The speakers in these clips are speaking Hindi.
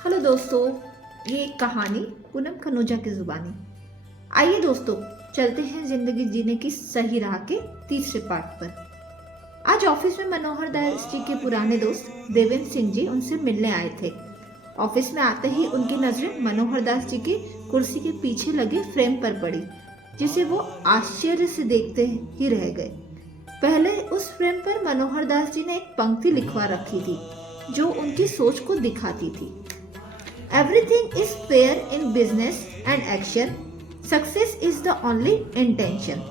हेलो दोस्तों, ये एक कहानी पूनम कनौजा की जुबानी। आइए दोस्तों, चलते हैं जिंदगी जीने की सही राह के तीसरे पार्ट पर। आज ऑफिस में मनोहर दास जी के पुराने दोस्त देवेंद्र सिंह जी उनसे मिलने आए थे। ऑफिस में आते ही उनकी नजरें मनोहर दास जी की कुर्सी के पीछे लगे फ्रेम पर पड़ी, जिसे वो आश्चर्य से देखते ही रह गए। पहले उस फ्रेम पर मनोहर दास जी ने एक पंक्ति लिखवा रखी थी जो उनकी सोच को दिखाती थी। Everything is fair in business and action. Success is the only intention.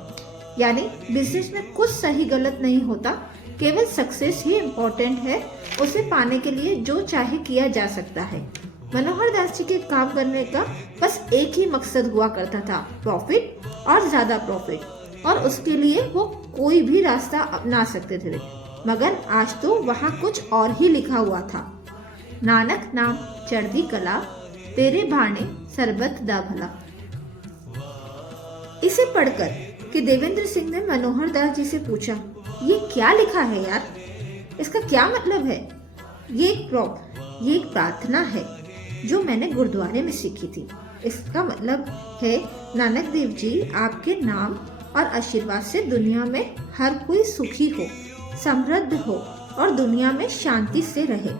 यानी बिजनेस में कुछ सही गलत नहीं होता, केवल सक्सेस ही इम्पोर्टेंट है। उसे पाने के लिए जो चाहे किया जा सकता है। मनोहर दास जी के काम करने का बस एक ही मकसद हुआ करता था, प्रॉफिट और ज्यादा प्रॉफिट, और उसके लिए वो कोई भी रास्ता अपना सकते थे। मगर आज तो वहाँ कुछ और ही लिखा हुआ था। नानक नाम चढ़दी कला, तेरे भाने सरबत दा भला। इसे पढ़कर कि देवेंद्र सिंह ने मनोहर दास जी से पूछा, ये क्या लिखा है यार, इसका क्या मतलब है? ये एक प्रार्थना है जो मैंने गुरुद्वारे में सीखी थी। इसका मतलब है, नानक देव जी आपके नाम और आशीर्वाद से दुनिया में हर कोई सुखी हो, समृद्ध हो और दुनिया में शांति से रहे,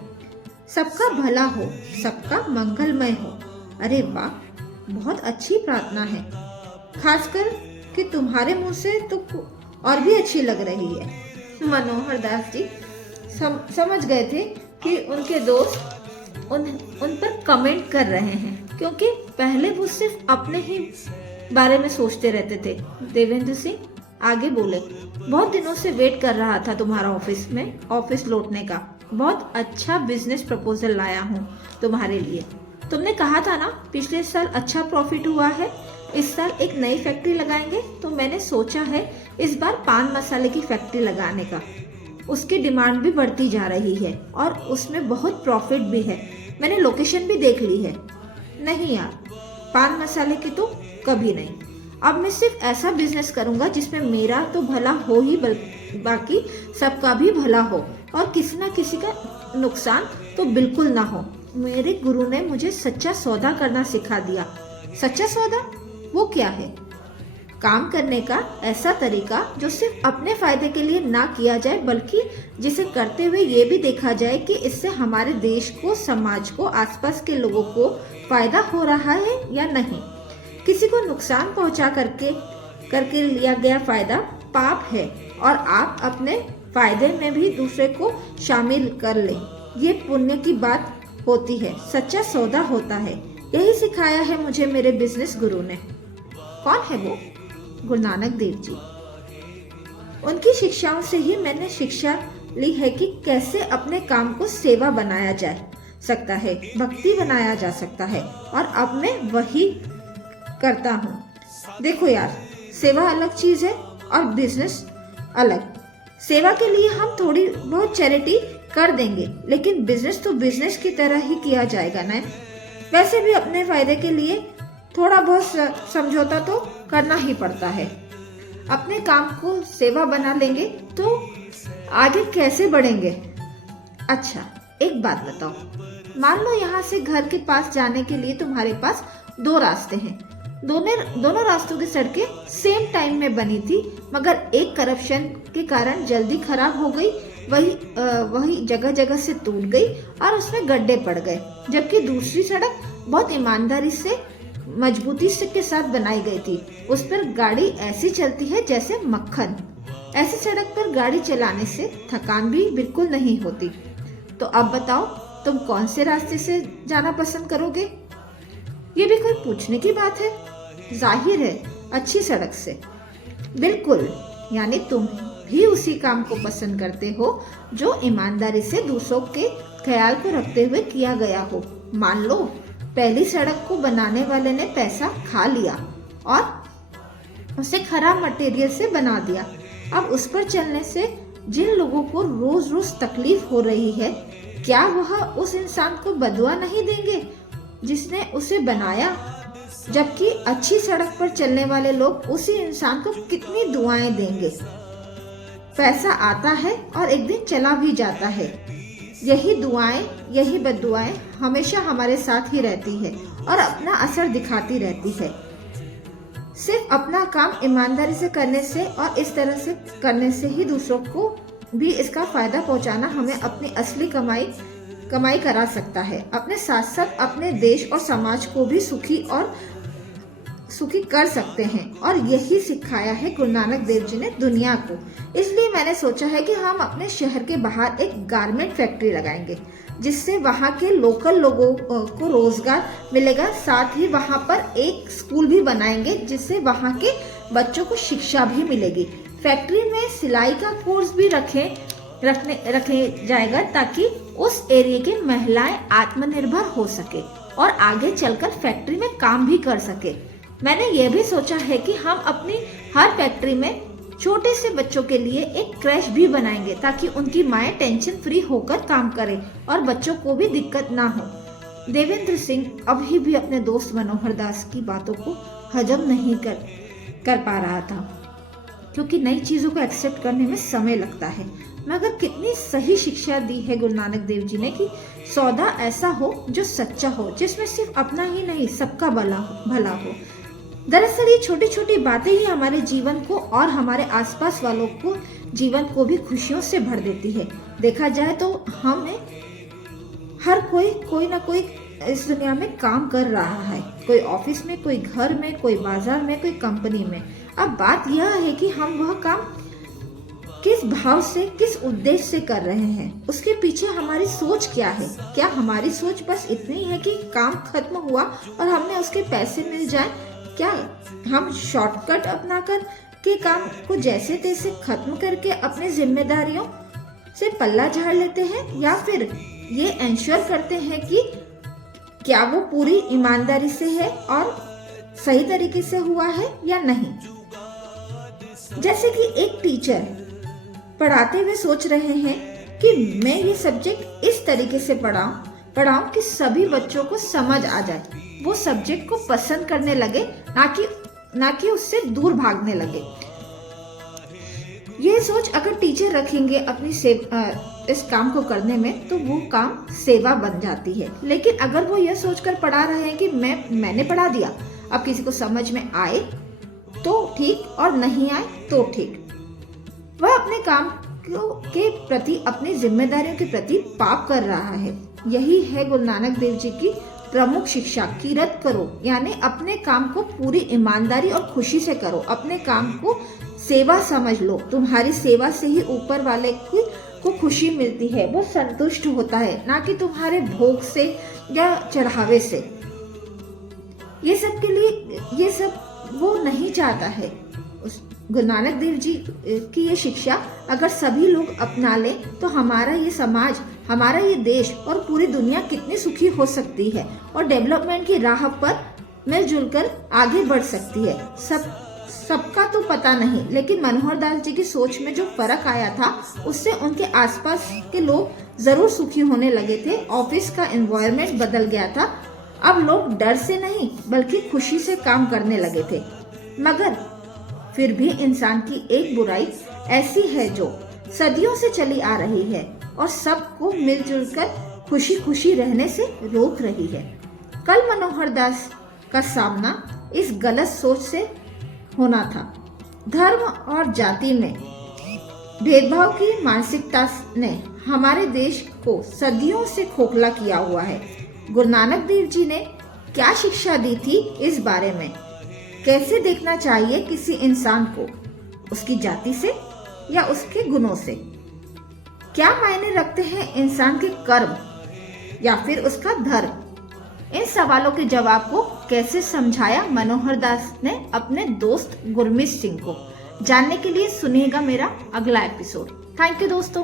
सबका भला हो, सबका मंगलमय हो। अरे वाह, बहुत अच्छी प्रार्थना है, खासकर कि तुम्हारे मुंह से तो और भी अच्छी लग रही है। मनोहर दास जी समझ गए थे कि उनके दोस्त उन पर कमेंट कर रहे हैं, क्योंकि पहले वो सिर्फ अपने ही बारे में सोचते रहते थे। देवेंद्र सिंह आगे बोले, बहुत दिनों से वेट कर रहा था तुम्हारा ऑफिस लौटने का। बहुत अच्छा बिजनेस प्रपोजल लाया हूँ तुम्हारे लिए। तुमने कहा था ना पिछले साल अच्छा प्रॉफिट हुआ है, इस साल एक नई फैक्ट्री लगाएंगे, तो मैंने सोचा है इस बार पान मसाले की फैक्ट्री लगाने का। उसकी डिमांड भी बढ़ती जा रही है और उसमें बहुत प्रॉफिट भी है। मैंने लोकेशन भी देख ली है। नहीं यार, पान मसाले की तो कभी नहीं। अब मैं सिर्फ ऐसा बिजनेस करूंगा जिसमें मेरा तो भला हो ही बाकी सबका भी भला हो, और किसी ना किसी का नुकसान तो बिल्कुल ना हो। मेरे गुरु ने मुझे सच्चा सौदा करना सिखा दिया। सच्चा सौदा वो क्या है? काम करने का ऐसा तरीका जो सिर्फ अपने फायदे के लिए ना किया जाए, बल्कि जिसे करते हुए ये भी देखा जाए कि इससे हमारे देश को, समाज को, आसपास के लोगों को फायदा हो रहा है या नहीं। किसी को नुकसान पहुंचा करके लिया गया फायदा पाप है, और आप अपने फायदे में भी दूसरे को शामिल कर लें, ये पुण्य की बात होती है, सच्चा सौदा होता है। यही सिखाया है मुझे मेरे बिजनेस गुरु ने। कौन है वो? गुरु नानक देव जी। उनकी शिक्षाओं से ही मैंने शिक्षा ली है कि कैसे अपने काम को सेवा बनाया जा सकता है, भक्ति बनाया जा सकता है, और अब मैं वही करता हूँ। देखो यार, सेवा अलग चीज है और बिजनेस अलग। सेवा के लिए हम थोड़ी बहुत चैरिटी कर देंगे, लेकिन बिजनेस तो बिजनेस की तरह ही किया जाएगा ना। वैसे भी अपने फायदे के लिए थोड़ा बहुत समझौता तो करना ही पड़ता है। अपने काम को सेवा बना लेंगे तो आगे कैसे बढ़ेंगे? अच्छा, एक बात बताओ, मान लो यहाँ से घर के पास जाने के लिए तुम्हारे पास दो रास्ते हैं। दोनों रास्तों की सड़कें सेम टाइम में बनी थी, मगर एक करप्शन के कारण जल्दी खराब हो गई, वही जगह जगह से टूट गई और उसमें गड्ढे पड़ गए। जबकि दूसरी सड़क बहुत ईमानदारी से, मजबूती से के साथ बनाई गई थी। उस पर गाड़ी ऐसी चलती है जैसे मक्खन। ऐसी सड़क पर गाड़ी चलाने से थकान भी बिल्कुल नहीं होती। तो अब बताओ, तुम कौन से रास्ते से जाना पसंद करोगे? ये भी कोई पूछने की बात है? जाहिर है, अच्छी सड़क से। बिल्कुल, यानी तुम भी उसी काम को पसंद करते हो जो ईमानदारी से दूसरों के ख्याल को रखते हुए किया गया हो। मान लो पहली सड़क को बनाने वाले ने पैसा खा लिया और उसे खराब मटेरियल से बना दिया। अब उस पर चलने से जिन लोगों को रोज रोज तकलीफ हो रही है, क्या वह उस इंसान को बदुआ नहीं देंगे जिसने उसे बनाया? जबकि अच्छी सड़क पर चलने वाले लोग उसी इंसान को कितनी दुआएं देंगे। पैसा आता है और एक दिन चला भी जाता है, यही दुआएं, यही बद्दुआएं हमेशा हमारे साथ ही रहती है और अपना असर दिखाती रहती है। सिर्फ अपना काम ईमानदारी से करने से और इस तरह से करने से ही दूसरों को भी इसका फायदा पहुंचाना हमें अपनी असली कमाई करा सकता है। अपने साथ साथ अपने देश और समाज को भी सुखी कर सकते हैं और यही सिखाया है गुरु नानक देव जी ने दुनिया को। इसलिए मैंने सोचा है कि हम अपने शहर के बाहर एक गारमेंट फैक्ट्री लगाएंगे, जिससे वहाँ के लोकल लोगों को रोजगार मिलेगा। साथ ही वहाँ पर एक स्कूल भी बनाएंगे, जिससे वहाँ के बच्चों को शिक्षा भी मिलेगी। फैक्ट्री में सिलाई का कोर्स भी रखे जाएगा, ताकि उस एरिया की महिलाएं आत्मनिर्भर हो सके और आगे चलकर फैक्ट्री में काम भी कर सके। मैंने यह भी सोचा है कि हम अपनी हर फैक्ट्री में छोटे से बच्चों के लिए एक क्रैश भी बनाएंगे, ताकि उनकी माएं टेंशन फ्री होकर काम करें और बच्चों को भी दिक्कत ना हो। देवेंद्र सिंह अभी भी अपने दोस्त मनोहर दास की बातों को हजम नहीं कर पा रहा था, क्योंकि नई चीजों को एक्सेप्ट करने में समय लगता है। मगर कितनी सही शिक्षा दी है गुरु नानक देव जी ने कि सौदा ऐसा हो जो सच्चा हो, जिसमें सिर्फ अपना ही नहीं सबका भला हो। दरअसल ये छोटी छोटी बातें ही हमारे जीवन को और हमारे आसपास वालों को जीवन को भी खुशियों से भर देती है। देखा जाए तो हमें हर कोई ना कोई इस दुनिया में काम कर रहा है, कोई ऑफिस में, कोई घर में, कोई बाजार में, कोई कंपनी में। अब बात यह है कि हम वह काम किस भाव से, किस उद्देश्य से कर रहे हैं, उसके पीछे हमारी सोच क्या है। क्या हमारी सोच बस इतनी है कि काम खत्म हुआ और हमें उसके पैसे मिल जाए? क्या हम शॉर्टकट अपनाकर के काम को जैसे तैसे खत्म करके अपनी जिम्मेदारियों से पल्ला झाड़ लेते हैं, या फिर ये इंश्योर करते हैं कि क्या वो पूरी ईमानदारी से है और सही तरीके से हुआ है या नहीं। जैसे कि एक टीचर पढ़ाते हुए सोच रहे हैं कि मैं ये सब्जेक्ट इस तरीके से पढ़ाऊं कि सभी बच्चों को समझ आ जाए, वो सब्जेक्ट को पसंद करने लगे, ना कि उससे दूर भागने लगे। ये सोच अगर टीचर रखेंगे अपनी इस काम को करने में, तो वो काम सेवा बन जाती है। लेकिन अगर वो ये सोचकर पढ़ा रहे हैं कि मैंने पढ़ा दिया, अब किसी को समझ में आए तो ठीक और नहीं आए तो ठीक, वह अपने काम के प्रति, अपनी जिम्मेदारियों के प्रति पाप कर रहा है। यही है गुरु नानक देव जी की प्रमुख शिक्षा, किरत करो, यानी अपने काम को पूरी ईमानदारी और खुशी से करो। अपने काम को सेवा समझ लो। तुम्हारी सेवा से ही ऊपर वाले को खुशी मिलती है, वो संतुष्ट होता है, ना कि तुम्हारे भोग से या चढ़ावे से। ये सब वो नहीं चाहता है। गुरु नानक देव जी की ये शिक्षा अगर सभी लोग अपना लें, तो हमारा ये समाज, हमारा ये देश और पूरी दुनिया कितनी सुखी हो सकती है और डेवलपमेंट की राह पर मिलजुल कर आगे बढ़ सकती है। सबका तो पता नहीं, लेकिन मनोहर दास जी की सोच में जो फर्क आया था, उससे उनके आसपास के लोग जरूर सुखी होने लगे थे। ऑफिस का एनवायरनमेंट बदल गया था। अब लोग डर से नहीं बल्कि खुशी से काम करने लगे थे। मगर फिर भी इंसान की एक बुराई ऐसी है जो सदियों से चली आ रही है और सबको मिलजुल कर खुशी खुशी रहने से रोक रही है। कल मनोहर दास का सामना इस गलत सोच से होना था। धर्म और जाति में भेदभाव की मानसिकता ने हमारे देश को सदियों से खोखला किया हुआ है। गुरु नानक देव जी ने क्या शिक्षा दी थी इस बारे में? कैसे देखना चाहिए किसी इंसान को, उसकी जाति से या उसके गुणों से? क्या मायने रखते हैं इंसान के कर्म या फिर उसका धर्म? इन सवालों के जवाब को कैसे समझाया मनोहर दास ने अपने दोस्त गुरमीत सिंह को? जानने के लिए सुनिएगा मेरा अगला एपिसोड। थैंक यू दोस्तों।